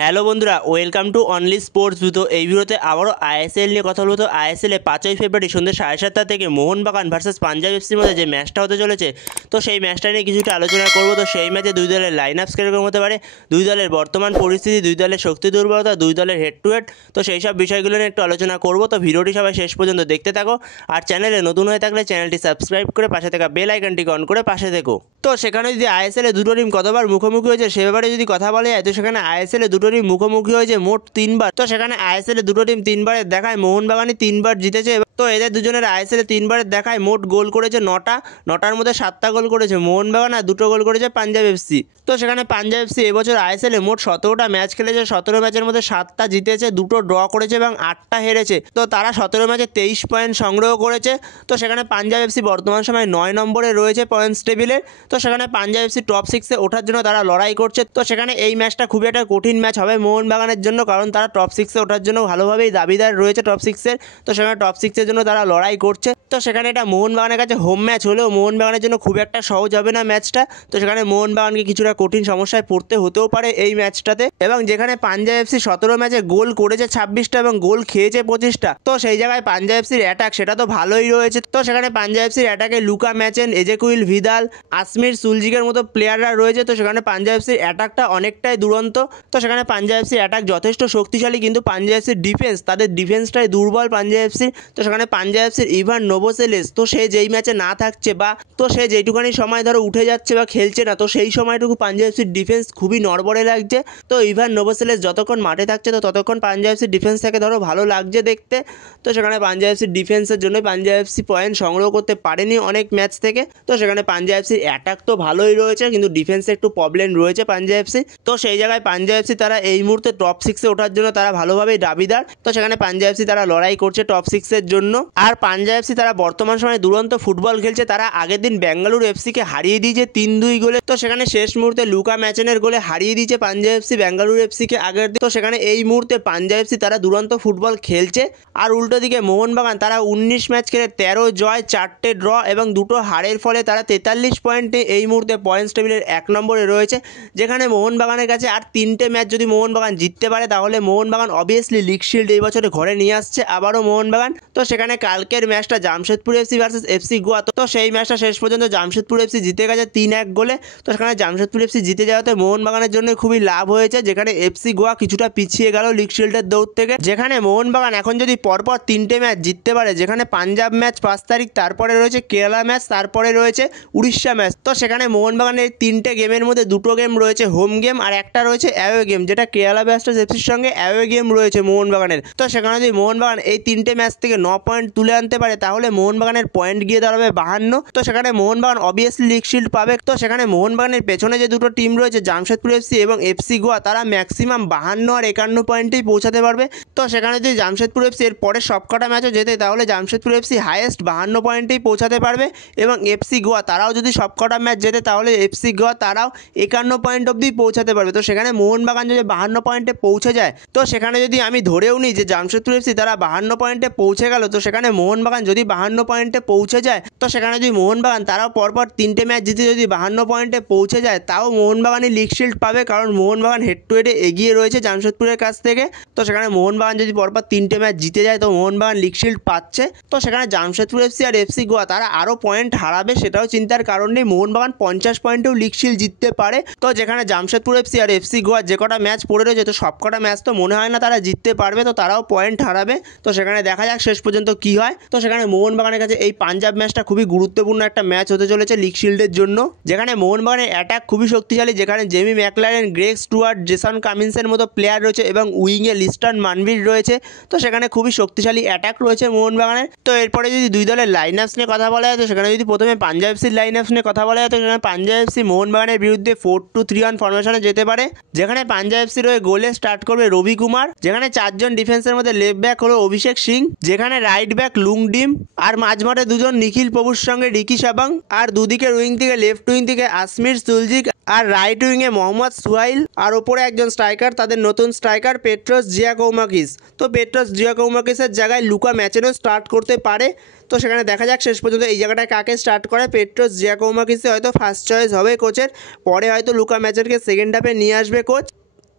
Hello বন্ধুরা, welcome to only sports. তো এই ভিডিওতে আবারও আইএসএল নিয়ে কথা বলতো। আইএসএলে 5ই ফেব্রুয়ারি সন্ধ্যে 7:30 থেকে মোহনবাগান ভার্সেস পাঞ্জাব এফসির মধ্যে যে ম্যাচটা হতে চলেছে, তো সেই ম্যাচটা নিয়ে কিছুটা আলোচনা করবো। তো সেই ম্যাচে দুই দলের লাইন আপস কীরকম হতে পারে, দুই দলের বর্তমান পরিস্থিতি, দুই দলের শক্তি দুর্বলতা, দুই দলের হেড টু হেড, তো সেই সব বিষয়গুলো নিয়ে একটু আলোচনা করবো। তো ভিডিওটি সবাই শেষ পর্যন্ত দেখতে থাকো। আর চ্যানেলে নতুন হয়ে থাকলে চ্যানেলটি সাবস্ক্রাইব করে পাশে থাকা বেল আইকনটিকে অন করে পাশে থেকো। তো সেখানে যদি আইএসএলে দুটো টিম কতবার মুখোমুখি হয়েছে সে ব্যাপারে যদি কথা বলা যায়, তো সেখানে আইএসএলে দুটো টিম মুখোমুখি হয়েছে মোট 3বার। তো সেখানে আইএসএলে দুটো টিম 3বারের দেখায় মোহনবাগানই 3বার জিতেছে। তো এদের দুজনের আইএসএলে 3বারের দেখায় মোট গোল করেছে 9টার মধ্যে 7টা গোল করেছে মোহনবাগান আর 2টো গোল করেছে পাঞ্জাব এফসি। তো সেখানে পাঞ্জাব এফসি এবছর আইএসএলে মোট 17টা ম্যাচ খেলেছে, 17 ম্যাচের মধ্যে 7টা জিতেছে, 2টো ড্র করেছে এবং 8টা হেরেছে। তো তারা 17 ম্যাচে 23 পয়েন্ট সংগ্রহ করেছে। তো সেখানে পাঞ্জাব এফসি বর্তমান সময়ে 9 নম্বরে রয়েছে পয়েন্টস টেবিলে। তো সেখানে পাঞ্জাব এফসি টপ 6-এ ওঠার জন্য তারা লড়াই করছে। তো সেখানে এই ম্যাচটা খুবই একটা কঠিন ম্যাচ হবে মোহনবাগানের জন্য, কারণ তারা টপ 6-এ ওঠার জন্য ভালোভাবেই দাবিদার রয়েছে টপ 6-এর। তো সেখানে টপ 6-এর জন্য তারা লড়াই করছে। তো সেখানে এটা মোহনবাগানের কাছে হোম ম্যাচ হলেও মোহনবাগানের জন্য খুব একটা সহজ হবে না ম্যাচটা। তো সেখানে মোহনবাগানকে কিছুটা কঠিন সমস্যায় পড়তে হতেও পারে এই ম্যাচটাতে। এবং যেখানে পাঞ্জাব এফসি 17 ম্যাচে গোল করেছে 26টা এবং গোল খেয়েছে 25টা, তো সেই জায়গায় পাঞ্জাব এফসির অ্যাটাক সেটা তো ভালোই রয়েছে। তো সেখানে পাঞ্জাব এফসির অ্যাটাকে লুকা ম্যাচেন, এজেকুইল ভিদাল, আসমির সুলজিকের মতো প্লেয়াররা রয়েছে। তো সেখানে পাঞ্জাব এফসির অ্যাটাকটা অনেকটাই দুরন্ত। তো সেখানে পাঞ্জাব এফসির অ্যাটাক যথেষ্ট শক্তিশালী, কিন্তু পাঞ্জাব এফসির ডিফেন্স, তাদের ডিফেন্সটাই দুর্বল পাঞ্জাব এফসির। তো সেখানে পাঞ্জাব এফসির ইভান নোভোসেলেস, তো সে যেই ম্যাচে না থাকছে বা তো সে যেইটুখানি সময় ধরো উঠে যাচ্ছে বা খেলছে না, তো সেই সময়টুকু পাঞ্জাব এফসির ডিফেন্স খুবই নড়বড়ে লাগছে। তো ইভান নোভোসেলেস যতক্ষণ মাঠে থাকছে তো ততক্ষণ পাঞ্জাব এফসির ডিফেন্সটাকে ধরো ভালো লাগছে দেখতে। তো সেখানে পাঞ্জাব এফসির ডিফেন্সের জন্যই পাঞ্জাব এফসি পয়েন্ট সংগ্রহ করতে পারেনি অনেক ম্যাচ থেকে। তো সেখানে পাঞ্জাব এফসির অ্যাটাক তো ভালোই রয়েছে, কিন্তু ডিফেন্সে একটু প্রবলেম রয়েছে পাঞ্জাব এফসি। তো সেই জায়গায় পাঞ্জাব এফসি তারা এই মুহূর্তে টপ 6-এ ওঠার জন্য তারা ভালোভাবেই দাবিদার। তো সেখানে পাঞ্জাব এফসি তারা লড়াই করছে টপ 6-এর জন্য। আর পাঞ্জাব এফসি তারা বর্তমান সময়ে দুরন্ত ফুটবল খেলছে। তারা আগের দিন বেঙ্গালুরু এফসিকে হারিয়ে দিয়েছে 3-2 গোলে। তো সেখানে শেষ মুহূর্তে লুকা ম্যাচেনের গোলে হারিয়ে দিয়েছে পাঞ্জাব এফসি বেঙ্গালুরু এফসিকে আগের দিন। তো সেখানে এই মুহূর্তে পাঞ্জাব এফসি তারা দুরন্ত ফুটবল খেলছে। আর উল্টো দিকে মোহনবাগান তারা 19 ম্যাচ খেলে 13 জয়, 4টে ড্র এবং 2টো হারের ফলে তারা 43 পয়েন্টে এই মুহূর্তে পয়েন্টস টেবিলের 1 নম্বরে রয়েছে। যেখানে মোহনবাগানের কাছে আর 3টে ম্যাচ যদি মোহনবাগান জিততে পারে তাহলে মোহনবাগান অবভিয়াসলি লিগ শিল্ড এই বছরে ঘরে নিয়ে আসছে আবারও মোহনবাগান। তো সেখানে কালকের ম্যাচটা Jamshedpur FC versus FC Goa, তো সেই ম্যাচটা শেষ পর্যন্ত জামশেদপুর এফসি জিতে গেছে 3-1 গোলে। তো সেখানে জামশেদপুর এফসি জিতে যাওয়াতে মোহনবাগানের জন্য খুবই লাভ হয়েছে, যেখানে এফসি গোয়া কিছুটা পিছিয়ে গেল লিগ শিল্ডের দৌড় থেকে। যেখানে মোহনবাগান এখন যদি পরপর 3টে ম্যাচ জিততে পারে, যেখানে পাঞ্জাব ম্যাচ 5 তারিখ, তারপরে রয়েছে কেরালা ম্যাচ, তারপরে রয়েছে উড়িষ্যা ম্যাচ। তো সেখানে মোহনবাগানের 3টে গেমের মধ্যে 2টো গেম রয়েছে হোম গেম আর একটা রয়েছে অ্যাওয়ে গেম, যেটা কেরালা ব্লাস্টার্স এফসির সঙ্গে অ্যাওয়ে গেম রয়েছে মোহনবাগানের। তো সেখানে যদি মোহনবাগান এই 3টে ম্যাচ থেকে 9 পয়েন্ট তুলে আনতে পারে তাহলে মোহনবাগানের পয়েন্ট গিয়ে দাঁড়াবে 52। তো সেখানে মোহনবাগান অবভিয়াসলি লিগ শিল্ড পাবে। তো সেখানে মোহনবাগানের পেছনে যে দুটো টিম রয়েছে জামশেদপুর এফসি এবং এফসি গোয়া, তারা ম্যাক্সিমাম 52 আর 51 পয়েন্টেই পৌঁছাতে পারবে। তো সেখানে যদি জামশেদপুর এফসি এর পরে সবকটা ম্যাচও জেতে তাহলে জামশেদপুর এফসি হাইয়েস্ট 52 পয়েন্টেই পৌঁছাতে পারবে। এবং এফসি গোয়া তারাও যদি সবকটা ম্যাচ জেতে তাহলে এফসি গোয়া তারাও 51 পয়েন্ট অবধি পৌঁছাতে পারবে। তো সেখানে মোহনবাগান যদি 52 পয়েন্টে পৌঁছে যায়, তো সেখানে যদি আমি ধরেও নিই যে জামশেদপুর এফসি তারা 52 পয়েন্টে পৌঁছে গেল, তো সেখানে মোহনবাগান যদি 52 পয়েন্টে পৌঁছে যায়, তো সেখানে যদি মোহনবাগান তারাও পরপর 3টে ম্যাচ জিতে যদি 52 পয়েন্টে পৌঁছে যায়, তাও মোহনবাগানই লিগ শিল্ড পাবে, কারণ মোহনবাগান হেড টু হেডে এগিয়ে রয়েছে জামশেদপুরের কাছ থেকে। তো সেখানে মোহনবাগান যদি পরপর 3টে ম্যাচ জিতে যায় তো মোহনবাগান লিগ শিল্ড পাচ্ছে। তো সেখানে জামশেদপুর এফসি আর এফসি গোয়া তারা আরও পয়েন্ট হারাবে, সেটাও চিন্তার কারণ নেই। মোহনবাগান 50 পয়েন্টেও লিগ শিল্ড জিততে পারে। তো যেখানে জামশেদপুর এফসি আর এফসি গোয়া যে কটা ম্যাচ পড়ে রয়েছে, তো সব কটা ম্যাচ তো মনে হয় না তারা জিততে পারবে, তো তারাও পয়েন্ট হারাবে। তো সেখানে দেখা যাক শেষ পর্যন্ত কি হয়। তো সেখানে মোহনবাগানের কাছে এই পাঞ্জাব ম্যাচটা খুবই গুরুত্বপূর্ণ একটা ম্যাচ হতে চলেছে লিগ শিল্ডের জন্য। যেখানে মোহনবাগানের অ্যাটাক খুবই শক্তিশালী, যেখানে Jamie McLaren, Greg Stewart, Jason কামিন্সের মতো প্লেয়ার রয়েছে এবং উইংয়ে লিস্টন মানভির রয়েছে। তো সেখানে খুবই শক্তিশালী অ্যাটাক রয়েছে মোহনবাগানের। তো এরপরে যদি দুই দলের লাইন আপস নিয়ে কথা বলা যায়, তো সেখানে যদি প্রথমে পাঞ্জাব এফসির লাইন আপস নিয়ে কথা বলা যায়, তো সেখানে পাঞ্জাব এফসি মোহনবাগানের বিরুদ্ধে 4-2-3-1 ফরমেশনে যেতে পারে। যেখানে পাঞ্জাব এফসির হয়ে গোলে স্টার্ট করবে রবি কুমার, যেখানে 4জন ডিফেন্সের মধ্যে লেফট ব্যাক হলো অভিষেক সিং, যেখানে রাইট ব্যাক লুংডিম, আর মাঝমাঠে দুজন নিখিল প্রভুর সঙ্গে রিকি সাবাং, আর দুদিকের উইং থেকে লেফট উইং থেকে আসমির সুলজিক, আর রাইট উইংয়ে মোহাম্মদ সুহাইল, আর ওপরে একজন স্ট্রাইকার, তাদের নতুন স্ট্রাইকার পেট্রোস জিয়াকৌমাকিস। তো পেট্রোস জিয়াকৌমাকিসের জায়গায় লুকা ম্যাচেনও স্টার্ট করতে পারে। তো সেখানে দেখা যাক শেষ পর্যন্ত এই জায়গাটায় কাকে স্টার্ট করে। পেট্রোস জিয়াকৌমাকিসে হয়তো ফার্স্ট চয়েস হবে কোচের, পরে হয়তো লুকা ম্যাচেনকে সেকেন্ড হাফে নিয়ে আসবে কোচ।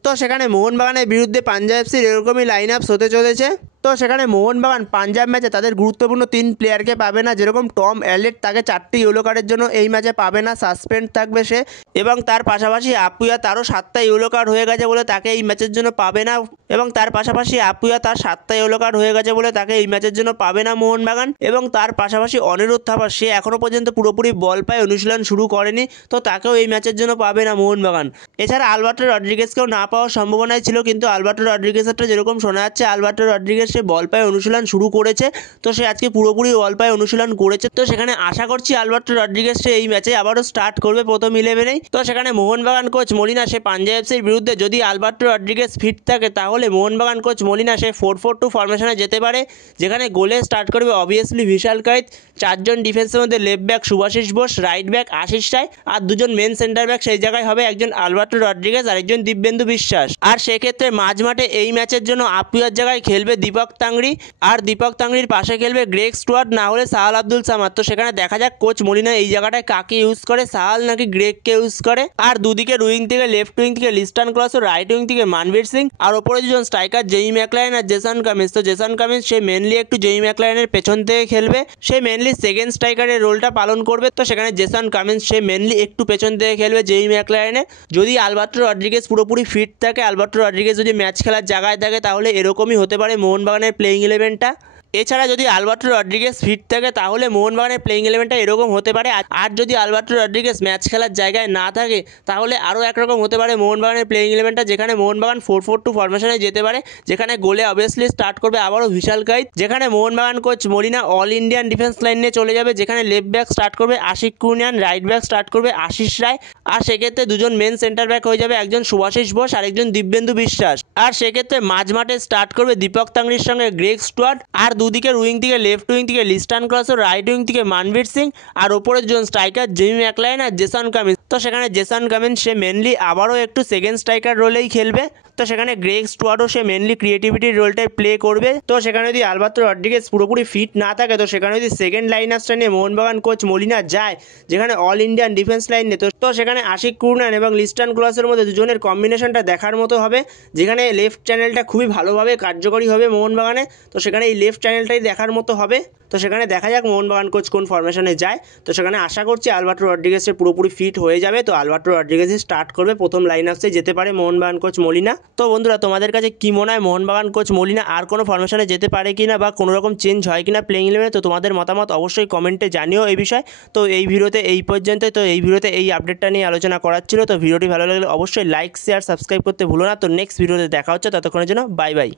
তো সেখানে মোহনবাগানের বিরুদ্ধে পাঞ্জাব এফসির এরকমই লাইন আপস হতে চলেছে। তো সেখানে মোহনবাগান পাঞ্জাব ম্যাচে তাদের গুরুত্বপূর্ণ 3 প্লেয়ারকে পাবে না, যেরকম টম অ্যালেট তাকে 4টি ইয়েলো কার্ডের জন্য এই ম্যাচে পাবে না, সাসপেন্ড থাকবে সে। এবং তার পাশাপাশি আপুয়া তারও 7টা ইয়েলো কার্ড হয়ে গেছে বলে তাকে এই ম্যাচের জন্য পাবে না। এবং তার পাশাপাশি আপুয়া তার 7টা ইয়েলো কার্ড হয়ে গেছে বলে তাকে এই ম্যাচের জন্য পাবে না মোহনবাগান। এবং তার পাশাপাশি অনিরুদ্ধ থাপা সে এখনও পর্যন্ত পুরোপুরি বল পায়ে অনুশীলন শুরু করেনি, তো তাকেও এই ম্যাচের জন্য পাবে না মোহনবাগান। এছাড়া আলবার্টো রড্রিগেজকেও না পাওয়ার সম্ভাবনাই ছিল, কিন্তু আলবার্টো রড্রিগেজেরটা যেরকম শোনা যাচ্ছে আলবার্টো রড্রিগেজ সে বল পায়ে অনুশীলন শুরু করেছে, তো সে আজকে পুরোপুরি বল পায়ে অনুশীলন করেছে। তো সেখানে আশা করছি আলবার্টো রড্রিগেজ সে এই ম্যাচে আবারও স্টার্ট করবে প্রথম 11-এই। তো সেখানে মোহনবাগান কোচ মলিনা সে পাঞ্জাব এফসির বিরুদ্ধে যদি আলবার্টো রড্রিগেজ ফিট থাকে তাহলে মোহনবাগান কোচ মলিনা সে 4-4-2 ফরমেশনে যেতে পারে, যেখানে গোলে স্টার্ট করবে অবভিয়াসলি বিশাল কায়েত, 4জন ডিফেন্সের মধ্যে left back Subhashis Bose, right back Ashis Roy, আর 2জন মেন সেন্টার ব্যাক সেই জায়গায় হবে একজন আলবার্টো রড্রিগেজ আর একজন দিব্যেন্দু বিশ্বাস। আর সেক্ষেত্রে মাঝমাঠে এই ম্যাচের জন্য আপুয়ার জায়গায় খেলবে দীপক তাংড়ি, আর দীপক তাংড়ির পাশে খেলবে গ্রেগ স্টুয়ার্ট না হলে সাহাল আব্দুল সামাদ। তো সেখানে দেখা যাক কোচ মলিনা এই জায়গাটায় কাকে ইউজ করে, সাহাল নাকি গ্রেগকে ইউজ করে। আর দুদিকে উইং থেকে লেফট উইং থেকে লিস্টান ক্লস ও রাইট উইং থেকে মানবীর সিং, আর ওপরে 2জন স্ট্রাইকার জেই ম্যাকলাইন আর জেসন কামিন্স। তো জেসন কামিন্স সে মেনলি একটু জেই ম্যাকলাইনের পেছন থেকে খেলবে, সে মেনলি সেকেন্ড স্ট্রাইকারের রোলটা পালন করবে। তো সেখানে জেসন কামিন্স সে মেনলি একটু পেছন থেকে খেলবে জেই ম্যাকলাইনে। যদি আলবার্টো রড্রিগেজ পুরোপুরি ফিট থাকে, আলবার্টো রড্রিগেজ যদি ম্যাচ খেলার জায়গায় থাকে, তাহলে এরকমই হতে পারে মোহনবাগানের প্লেইং 11টা। এছাড়া যদি আলবার্টো রড্রিগেজ ফিট থাকে তাহলে মোহনবাগানের প্লেইং 11টা এরকম হতে পারে। আর যদি আলবার্টো রড্রিগেজ ম্যাচ খেলার জায়গায় না থাকে তাহলে আরও একরকম হতে পারে মোহনবাগানের প্লেইং 11টা, যেখানে মোহনবাগান 4-4-2 ফরমেশনে যেতে পারে, যেখানে গোলে অবভিয়াসলি স্টার্ট করবে আবারও বিশাল কায়েত, যেখানে Mohun Bagan coach Malina all Indian defence line নিয়ে চলে যাবে, যেখানে লেফট ব্যাক স্টার্ট করবে আশিক কুনিয়ান, রাইট ব্যাক স্টার্ট করবে আশিস রায়, আর সেক্ষেত্রে 2জন মেন সেন্টার ব্যাক হয়ে যাবে একজন শুভাশিস বোস আর একজন দিব্যেন্দু বিশ্বাস। আর সেক্ষেত্রে মাঝমাঠে স্টার্ট করবে দীপক তাংড়ির সঙ্গে গ্রেগ স্টুয়ার্ট, আর দুদিকের উইং থেকে লেফট উইং থেকে লিস্টান ক্লস ও রাইট উইং থেকে মানবীর সিং, আর ওপরের 2জন স্ট্রাইকার জেমি ম্যাকলাইন আর জেসন কামিন্স। তো সেখানে জেসন কামিন্স সে মেনলি আবারও একটু সেকেন্ড স্ট্রাইকার রোলেই খেলবে। তো সেখানে গ্রেগ স্টুয়ার্টও সে মেনলি ক্রিয়েটিভিটির রোলটাই প্লে করবে। তো সেখানে যদি আলবার্টো রড্রিগেজ পুরোপুরি ফিট না থাকে, তো সেখানে যদি সেকেন্ড লাইন আপসটা নিয়ে মোহনবাগান কোচ মলিনা যায়, যেখানে অল ইন্ডিয়ান ডিফেন্স লাইন নিয়ে, তো সেখানে আশিক কুরনান এবং লিস্টান ক্লসের মধ্যে 2জনের কম্বিনেশনটা দেখার মতো হবে, যেখানে লেফট চ্যানেলটা খুবই ভালোভাবে কার্যকরী হবে মোহনবাগানে। তো সেখানে এই লেফট চ্যানেলটাই দেখার মতো হবে। তো সেখানে দেখা যাক মোহনবাগান কোচ কোন ফরমেশনে যায়। তো সেখানে আশা করছি আলবার্টো রড্রিগেজের পুরোপুরি ফিট হয়ে যাবে, তো আলবার্টো রড্রিগেজই স্টার্ট করবে প্রথম লাইন আপসে যেতে পারে মোহনবাগান কোচ মলিনা। তো বন্ধুরা তোমাদের কাছে কী মনে হয় মোহনবাগান কোচ মলিনা আর কোনো ফরমেশনে যেতে পারে কিনা বা কোনো রকম চেঞ্জ হয় কিনা প্লেইং 11-এ? তো তোমাদের মতামত অবশ্যই কমেন্টে জানিও এই বিষয়। তো এই ভিডিওতে এই পর্যন্তই। তো এই ভিডিওতে এই আপডেটটা নিয়ে আলোচনা করার ছিল। তো ভিডিওটি ভালো লাগলে অবশ্যই লাইক শেয়ার সাবস্ক্রাইব করতে ভুলো না। তো নেক্সট ভিডিওতে দেখা হচ্ছে, ততক্ষণের জন্য বাই বাই।